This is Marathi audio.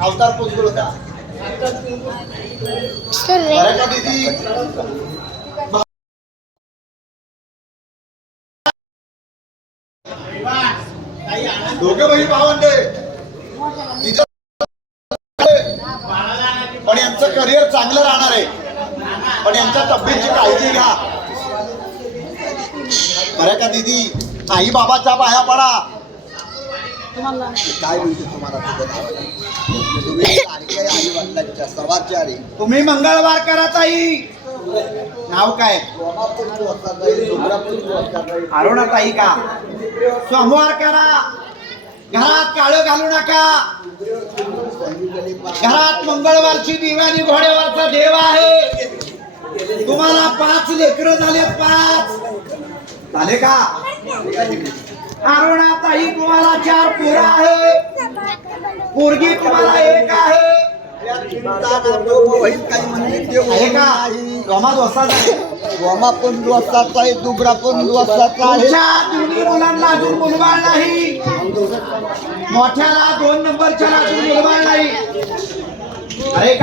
अवतार पोचलो होता का दीदी? दोघे बहीण भावंडे पण यांचं करिअर चांगलं राहणार आहे, पण यांच्या तब्येतीची काळजी घ्या बरं का दीदी? आई बाबाच्या पाया पडा. काय बोलतो तुम्हाला? आई वडिलांच्या सवारच्या तुम्ही मंगळवार करा ताई. नाव काय? अरुणा ताई का? सोमवार करा. घरात काळं घालू नका. घरात मंगळवारची दिवाणी घोड्यावरचा देव आहे. तुम्हाला 5 लेकरं झाले. 5 झाले का? अरुणा ताई तुम्हाला 4 पोरं आहे. पोरगी तुम्हाला 1 आहे. रोमा पण दोस्ताचा आहे, दुबरा पण दोस्ताचा आहे. दोन्ही मुलांना अजून मुलबाळ नाही. मोठ्याला 2 नंबरच्या अजून मुलबाळ नाही. अरे का